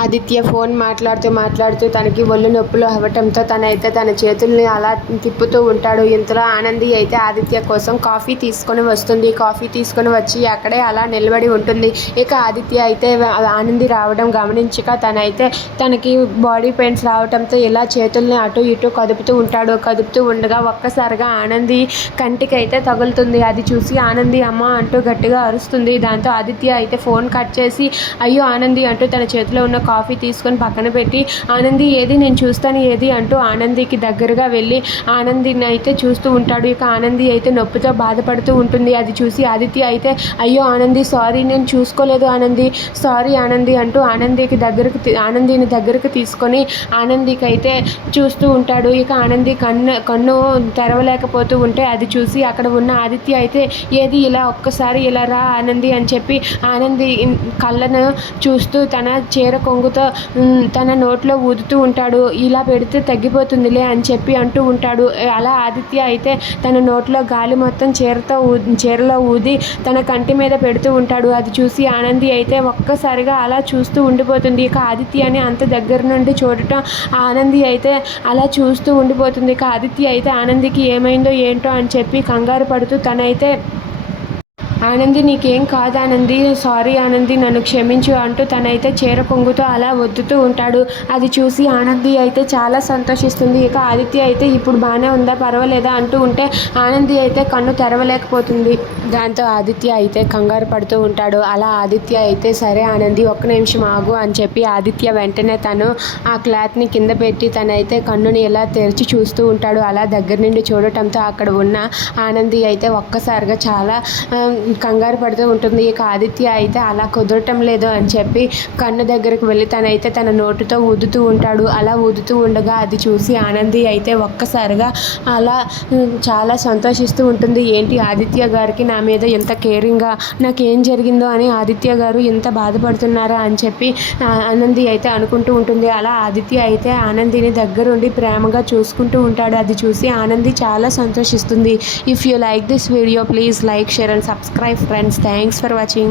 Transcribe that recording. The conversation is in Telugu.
ఆదిత్య ఫోన్ మాట్లాడుతూ తనకి ఒళ్ళు నొప్పులు అవ్వటంతో తన చేతుల్ని అలా తిప్పుతూ ఉంటాడు. ఇంతలో ఆనంది అయితే ఆదిత్య కోసం కాఫీ తీసుకొని వస్తుంది. కాఫీ తీసుకొని వచ్చి అక్కడే అలా నిలబడి ఉంటుంది. ఇక ఆదిత్య అయితే ఆనంది రావడం గమనించక తనకి బాడీ పెయిన్స్ రావడంతో ఇలా చేతుల్ని అటు ఇటు కదుపుతూ ఉంటాడు. కదుపుతూ ఉండగా ఒక్కసారిగా ఆనంది కంటికి అయితే తగులుతుంది. అది చూసి ఆనంది అమ్మ అంటూ గట్టిగా అరుస్తుంది. దాంతో ఆదిత్య అయితే ఫోన్ కట్ చేసి అయ్యో ఆనంది అంటూ తన చేతిలో ఉన్న కాఫీ తీసుకొని పక్కన పెట్టి ఆనంది ఏది నేను చూస్తాను ఏది అంటూ ఆనందికి దగ్గరగా వెళ్ళి ఆనందిని అయితే చూస్తూ ఉంటాడు. ఇక ఆనంది అయితే నొప్పితో బాధపడుతూ ఉంటుంది. అది చూసి ఆదిత్య అయితే అయ్యో ఆనంది సారీ నేను చూసుకోలేదు ఆనంది సారీ ఆనంది అంటూ ఆనందిని దగ్గరకు తీసుకొని ఆనందికి అయితే చూస్తూ ఉంటాడు. ఇక ఆనంది కన్ను తెరవలేకపోతూ ఉంటే అది చూసి అక్కడ ఉన్న ఆదిత్య అయితే ఏది ఇలా ఒక్కసారి ఇలా రా ఆనంది అని చెప్పి ఆనంది కళ్ళను చూస్తూ తన చీర కొంగుతో తన నోట్లో ఊదుతూ ఉంటాడు. ఇలా పెడితే తగ్గిపోతుందిలే అని చెప్పి అంటూ ఉంటాడు. అలా ఆదిత్య అయితే తన నోట్లో గాలి మొత్తం చీరలో ఊది తన కంటి మీద పెడుతూ ఉంటాడు. అది చూసి ఆనంది అయితే ఒక్కసారిగా అలా చూస్తూ ఉండిపోతుంది. ఇక ఆదిత్యని అంత దగ్గర నుండి చూడటం ఆనంది అయితే అలా చూస్తూ ఉండిపోతుంది. ఇక ఆదిత్య అయితే ఆనందికి ఏమైందో ఏంటో అని చెప్పి కంగారు పడుతూ తనైతే ఆనంది నీకేం కాదు ఆనంది సారీ ఆనంది నన్ను క్షమించు అంటూ తనైతే చీర కొంగుతో అలా ఒత్తుతూ ఉంటాడు. అది చూసి ఆనంది అయితే చాలా సంతోషిస్తుంది. ఇక ఆదిత్య అయితే ఇప్పుడు బాగానే ఉందా పర్వాలేదా అంటూ ఉంటే ఆనంది అయితే కన్ను తెరవలేకపోతుంది. దాంతో ఆదిత్య అయితే కంగారు పడుతూ ఉంటాడు. అలా ఆదిత్య అయితే సరే ఆనంది ఒక్క నిమిషం ఆగు అని చెప్పి ఆదిత్య వెంటనే తను ఆ క్లాత్ని కింద పెట్టి తనైతే కన్నుని ఇలా తెరిచి చూస్తూ ఉంటాడు. అలా దగ్గర నుండి చూడటంతో అక్కడ ఉన్న ఆనంది అయితే ఒక్కసారిగా చాలా కంగారు పడుతూ ఉంటుంది. ఇక ఆదిత్య అయితే అలా కుదరటం లేదు అని చెప్పి కన్ను దగ్గరకు వెళ్ళి తనైతే తన నోటుతో ఊదుతూ ఉంటాడు. అలా ఊదుతూ ఉండగా అది చూసి ఆనంది అయితే ఒక్కసారిగా అలా చాలా సంతోషిస్తూ ఉంటుంది. ఏంటి ఆదిత్య గారికి నా మీద ఎంత కేరింగ్గా నాకేం జరిగిందో అని ఆదిత్య గారు ఎంత బాధపడుతున్నారా అని చెప్పి ఆనంది అయితే అనుకుంటూ ఉంటుంది. అలా ఆదిత్య అయితే ఆనందిని దగ్గరుండి ప్రేమగా చూసుకుంటూ ఉంటాడు. అది చూసి ఆనంది చాలా సంతోషిస్తుంది. If you like this video please like share and subscribe friends. Thanks for watching.